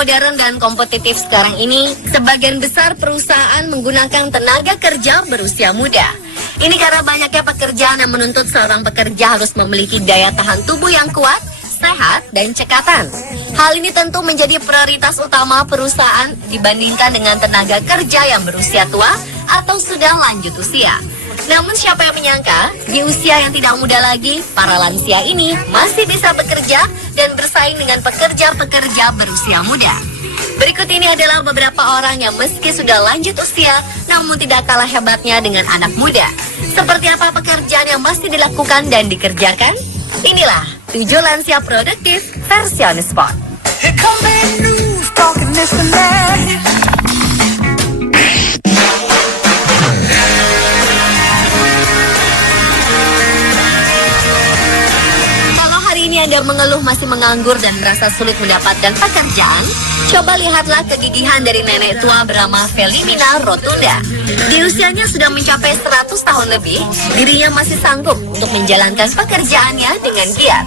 modern dan kompetitif sekarang ini, sebagian besar perusahaan menggunakan tenaga kerja berusia muda. Ini karena banyaknya pekerjaan yang menuntut seorang pekerja harus memiliki daya tahan tubuh yang kuat, sehat, dan cekatan. Hal ini tentu menjadi prioritas utama perusahaan dibandingkan dengan tenaga kerja yang berusia tua atau sudah lanjut usia. Namun siapa yang menyangka, di usia yang tidak muda lagi, para lansia ini masih bisa bekerja dan bersaing dengan pekerja-pekerja berusia muda. Berikut ini adalah beberapa orang yang meski sudah lanjut usia, namun tidak kalah hebatnya dengan anak muda. Seperti apa pekerjaan yang masih dilakukan dan dikerjakan? Inilah 7 lansia produktif versi on the spot. Anda mengeluh masih menganggur dan merasa sulit mendapatkan pekerjaan, coba lihatlah kegigihan dari nenek tua bernama Felimina Rotunda. Di usianya sudah mencapai 100 tahun lebih, dirinya masih sanggup untuk menjalankan pekerjaannya dengan giat.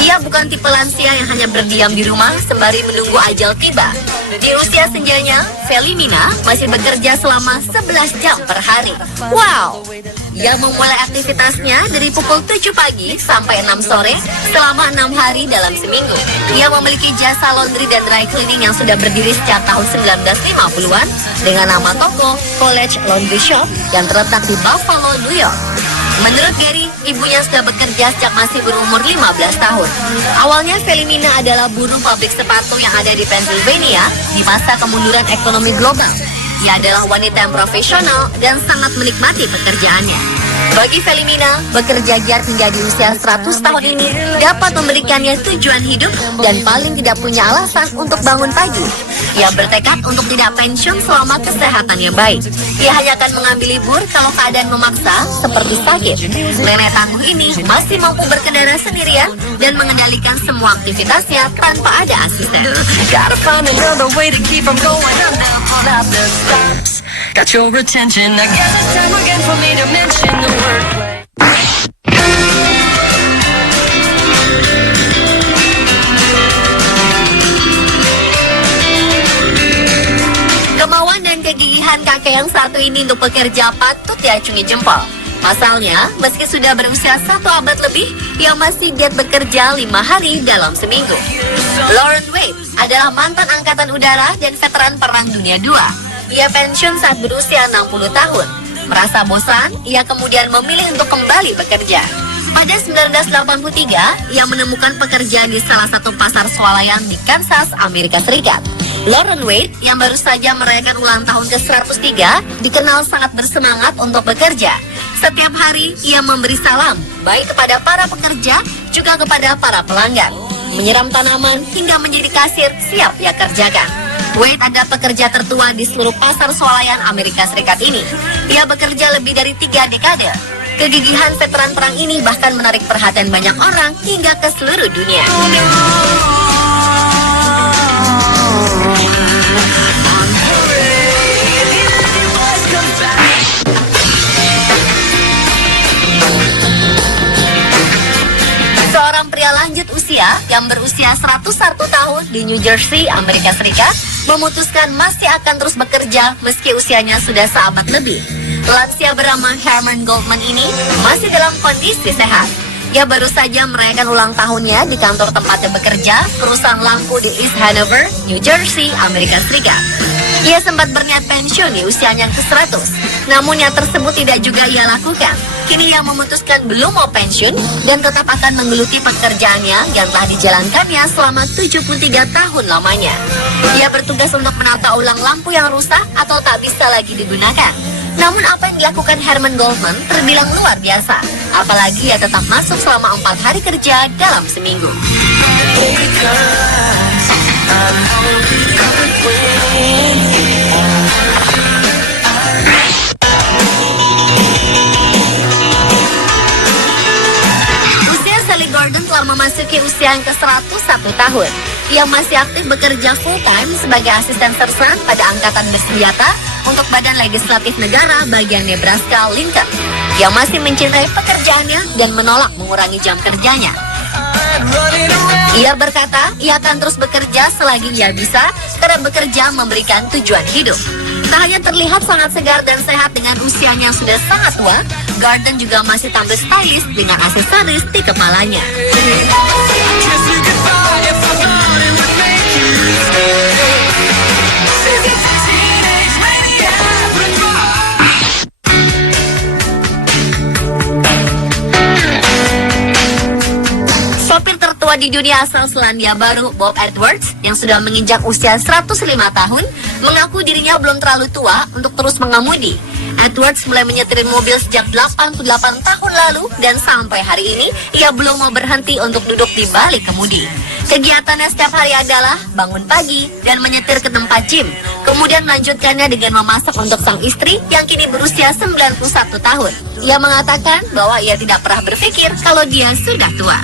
Dia bukan tipe lansia yang hanya berdiam di rumah sembari menunggu ajal tiba. Di usia senjanya, Felimina masih bekerja selama 11 jam per hari. Wow! Ia memulai aktivitasnya dari pukul 7 pagi sampai 6 sore selama 6 hari dalam seminggu. Ia memiliki jasa laundry dan dry cleaning yang sudah berdiri sejak tahun 1950-an dengan nama toko College Laundry Shop yang terletak di Buffalo, New York. Menurut Gary, ibunya sudah bekerja sejak masih berumur 15 tahun. Awalnya Felimina adalah buruh pabrik sepatu yang ada di Pennsylvania di masa kemunduran ekonomi global. Ia adalah wanita yang profesional dan sangat menikmati pekerjaannya. Bagi Felimina, bekerja giat hingga di usia 100 tahun ini dapat memberikannya tujuan hidup dan paling tidak punya alasan untuk bangun pagi. Ia bertekad untuk tidak pensiun selama kesehatannya baik. Ia hanya akan mengambil libur kalau keadaan memaksa, seperti sakit. Nenek tangguh ini masih mampu berkendara sendirian dan mengendalikan semua aktivitasnya tanpa ada asisten. Got your attention, I guess it's time again for me to mention the wordplay. Kemauan dan kegigihan kakek yang satu ini untuk bekerja patut diacungi jempol. Pasalnya, meski sudah berusia 1 abad lebih, ia masih giat bekerja 5 hari dalam seminggu. Lauren Wade adalah mantan angkatan udara dan veteran Perang Dunia II. Ia pensiun saat berusia 60 tahun. Merasa bosan, ia kemudian memilih untuk kembali bekerja. Pada 1983, ia menemukan pekerjaan di salah satu pasar swalayan di Kansas, Amerika Serikat. Lauren Wade, yang baru saja merayakan ulang tahun ke-103, dikenal sangat bersemangat untuk bekerja. Setiap hari, ia memberi salam, baik kepada para pekerja, juga kepada para pelanggan. Menyiram tanaman, hingga menjadi kasir siap ia kerjakan. Wade adalah pekerja tertua di seluruh pasar swalayan Amerika Serikat ini. Ia bekerja lebih dari 3 dekade. Kegigihan veteran perang ini bahkan menarik perhatian banyak orang hingga ke seluruh dunia. Seorang pria lanjut usia yang berusia 101 tahun di New Jersey, Amerika Serikat, memutuskan masih akan terus bekerja meski usianya sudah seabad lebih. Lansia bernama Herman Goldman ini masih dalam kondisi sehat. Ia baru saja merayakan ulang tahunnya di kantor tempatnya bekerja, perusahaan lampu di East Hanover, New Jersey, Amerika Serikat. Ia sempat berniat pensiun di usianya ke-100, namun yang tersebut tidak juga ia lakukan. Kini ia memutuskan belum mau pensiun dan tetap akan menggeluti pekerjaannya yang telah dijalankannya selama 73 tahun lamanya. Ia bertugas untuk menata ulang lampu yang rusak atau tak bisa lagi digunakan. Namun apa yang dilakukan Herman Goldman terbilang luar biasa. Apalagi ia tetap masuk selama 4 hari kerja dalam seminggu. Usia Sally Gordon telah memasuki usia yang ke-101 tahun. Ia masih aktif bekerja full-time sebagai asisten sersan pada Angkatan Bersenjata untuk Badan Legislatif Negara bagian Nebraska, Lincoln. Ia masih mencintai pekerjaannya dan menolak mengurangi jam kerjanya. Ia berkata, ia akan terus bekerja selagi ia bisa, karena bekerja memberikan tujuan hidup. Tak hanya terlihat sangat segar dan sehat dengan usianya yang sudah sangat tua, Gordon juga masih tampil stylish dengan aksesoris di kepalanya. Sopir tertua di dunia asal Selandia Baru, Bob Edwards, yang sudah menginjak usia 105 tahun, mengaku dirinya belum terlalu tua untuk terus mengemudi. Edwards mulai menyetir mobil sejak 88 tahun lalu dan sampai hari ini ia belum mau berhenti untuk duduk di balik kemudi. Kegiatannya setiap hari adalah bangun pagi dan menyetir ke tempat gym, kemudian melanjutkannya dengan memasak untuk sang istri yang kini berusia 91 tahun. Ia mengatakan bahwa ia tidak pernah berpikir kalau dia sudah tua.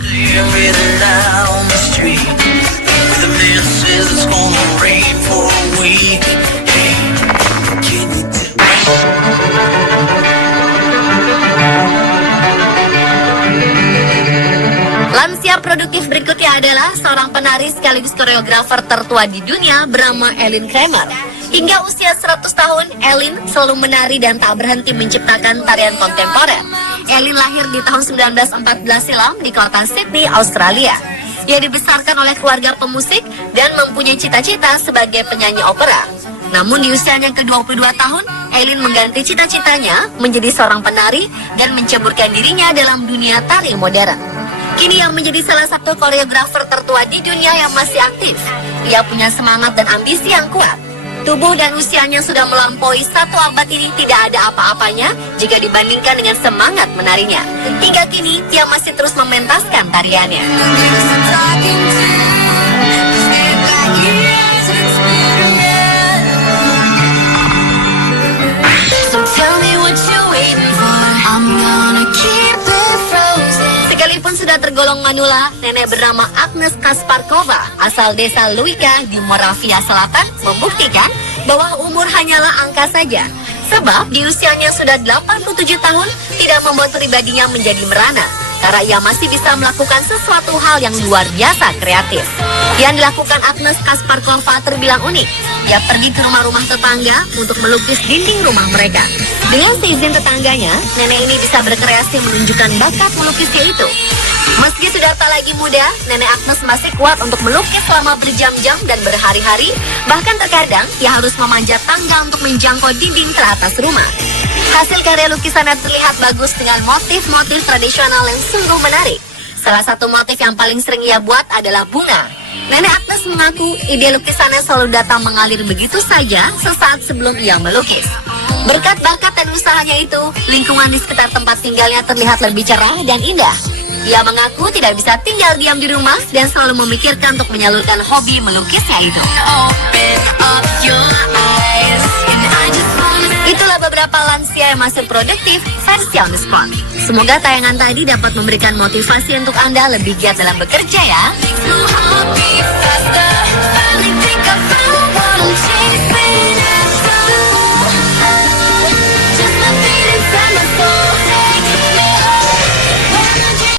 Lansia produktif berikutnya adalah seorang penari sekaligus koreografer tertua di dunia bernama Ellen Kramer. Hingga usia 100 tahun, Ellen selalu menari dan tak berhenti menciptakan tarian kontemporer. Ellen lahir di tahun 1914 silam di kota Sydney, Australia. Ia dibesarkan oleh keluarga pemusik dan mempunyai cita-cita sebagai penyanyi opera. Namun di usianya ke-22 tahun, Ellen mengganti cita-citanya menjadi seorang penari dan menceburkan dirinya dalam dunia tari modern. Kini ia menjadi salah satu koreografer tertua di dunia yang masih aktif. Ia punya semangat dan ambisi yang kuat. Tubuh dan usianya sudah melampaui 1 abad ini tidak ada apa-apanya jika dibandingkan dengan semangat menarinya. Hingga kini, ia masih terus mementaskan tariannya. Sekalipun sudah tergolong manula, nenek bernama Agnes Kasparkova asal desa Luika di Moravia Selatan membuktikan bahwa umur hanyalah angka saja. Sebab di usianya sudah 87 tahun tidak membuat pribadinya menjadi merana, karena ia masih bisa melakukan sesuatu hal yang luar biasa kreatif. Yang dilakukan Agnes Kasparkova terbilang unik. Ia pergi ke rumah-rumah tetangga untuk melukis dinding rumah mereka. Dengan seizin tetangganya, nenek ini bisa berkreasi menunjukkan bakat melukisnya itu. Meski sudah tak lagi muda, nenek Agnes masih kuat untuk melukis selama berjam-jam dan berhari-hari. Bahkan terkadang, ia harus memanjat tangga untuk menjangkau dinding teratas rumah. Hasil karya lukisannya terlihat bagus dengan motif-motif tradisional yang sungguh menarik. Salah satu motif yang paling sering ia buat adalah bunga. Nenek Agnes mengaku ide lukisannya selalu datang mengalir begitu saja sesaat sebelum ia melukis. Berkat bakat dan usahanya itu, lingkungan di sekitar tempat tinggalnya terlihat lebih cerah dan indah. Ia mengaku tidak bisa tinggal diam di rumah dan selalu memikirkan untuk menyalurkan hobi melukisnya itu. Itulah beberapa lansia yang masih produktif versi On The Spot. Semoga tayangan tadi dapat memberikan motivasi untuk Anda lebih giat dalam bekerja ya.